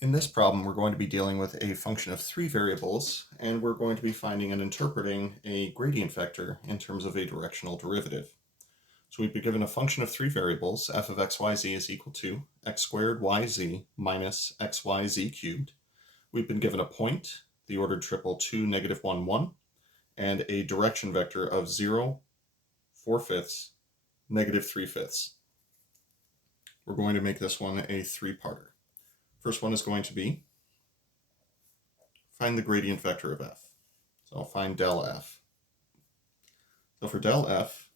In this problem, we're going to be dealing with a function of three variables, and we're going to be finding and interpreting a gradient vector in terms of a directional derivative. So we've been given a function of three variables, f of xyz is equal to x squared yz minus xyz cubed. We've been given a point, the ordered triple 2, negative 1, 1, and a direction vector of 0, 4/5, negative 3/5. We're going to make this one a three-parter. First one is going to be find the gradient vector of f. So I'll find del f. So for del f,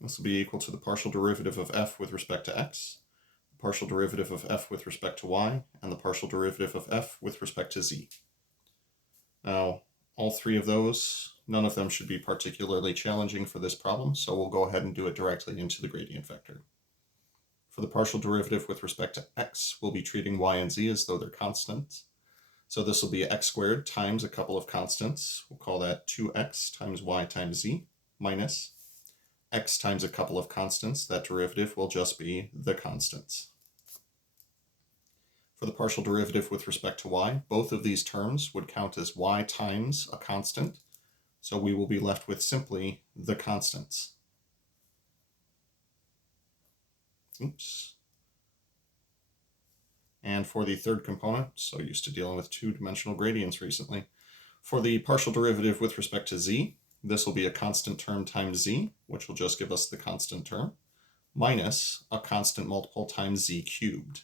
this will be equal to the partial derivative of f with respect to x, the partial derivative of f with respect to y, and the partial derivative of f with respect to z. Now, all three of those, none of them should be particularly challenging for this problem, so we'll go ahead and do it directly into the gradient vector. For the partial derivative with respect to x, we'll be treating y and z as though they're constants. So this will be x squared times a couple of constants. We'll call that 2x times y times z minus x times a couple of constants. That derivative will just be the constants. For the partial derivative with respect to y, both of these terms would count as y times a constant. So we will be left with simply the constants. Oops. And for the third component, so used to dealing with two-dimensional gradients recently, for the partial derivative with respect to z, this will be a constant term times z, which will just give us the constant term, minus a constant multiple times z cubed.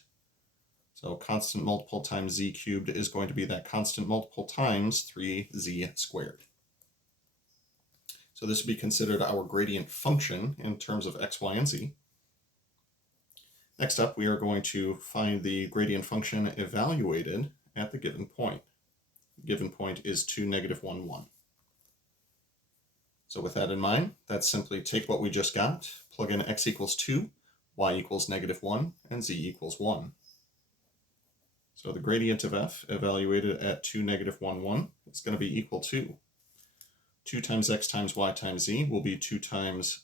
So constant multiple times z cubed is going to be that constant multiple times 3z squared. So this would be considered our gradient function in terms of x, y, and z. Next up, we are going to find the gradient function evaluated at the given point. The given point is 2, negative 1, 1. So with that in mind, that's simply take what we just got, plug in x equals 2, y equals negative 1, and z equals 1. So the gradient of f evaluated at 2, negative 1, 1 is going to be equal to 2 times x times y times z will be 2 times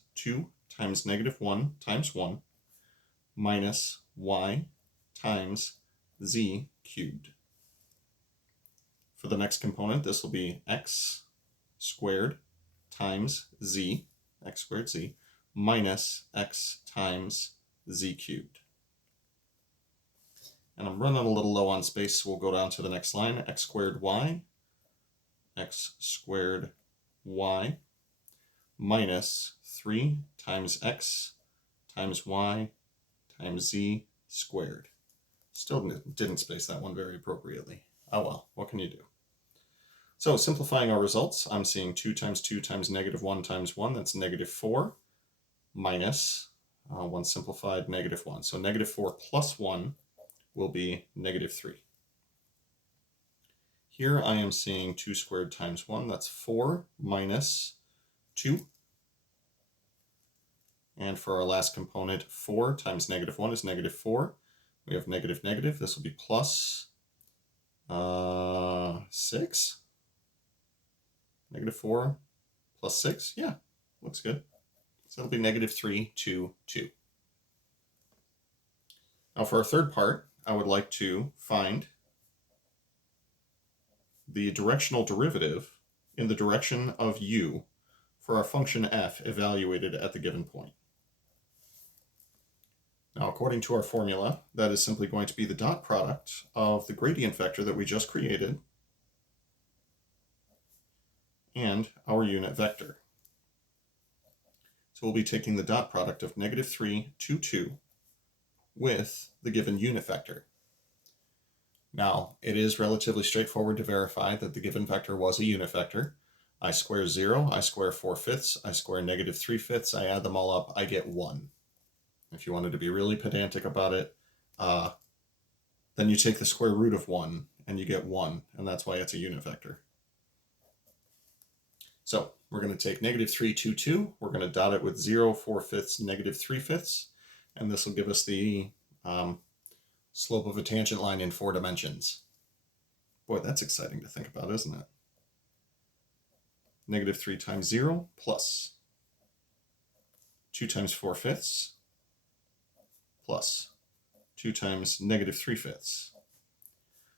negative 1 times 1 minus y times z cubed. For the next component, this will be x squared times z, x squared z, minus x times z cubed. And I'm running a little low on space, so we'll go down to the next line, x squared y minus 3 times x times y times z squared. Still didn't space that one very appropriately. Oh well, what can you do? So simplifying our results, I'm seeing 2 times negative 1 times 1, that's negative 4, minus 1 simplified, negative 1. So negative 4 plus 1 will be negative 3. Here I am seeing 2 squared times 1, that's 4 minus 2. And for our last component, 4 times negative 1 is negative 4. We have negative, negative. This will be plus 6. Negative 4 plus 6. Yeah, looks good. So it'll be negative 3, 2, 2. Now for our third part, I would like to find the directional derivative in the direction of u for our function f evaluated at the given point. Now, according to our formula, that is simply going to be the dot product of the gradient vector that we just created and our unit vector. So we'll be taking the dot product of negative 3, 2, 2 with the given unit vector. Now, it is relatively straightforward to verify that the given vector was a unit vector. I square 0, I square 4/5, I square negative 3/5, I add them all up, I get 1. If you wanted to be really pedantic about it, then you take the square root of 1 and you get 1, and that's why it's a unit vector. So we're going to take negative 3, 2, 2, we're going to dot it with 0, 4/5, negative 3/5, and this will give us the slope of a tangent line in 4 dimensions. Boy, that's exciting to think about, isn't it? Negative 3 times 0 plus 2 times 4/5 plus 2 times negative 3/5.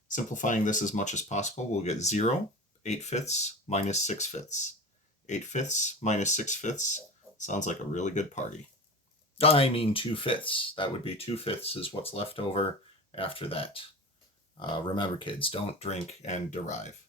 Simplifying this as much as possible, we'll get 0, 8/5 minus 6/5. 8/5 minus 6/5 sounds like a really good party. I mean 2/5. That would be 2/5 is what's left over after that. Remember, kids, don't drink and derive.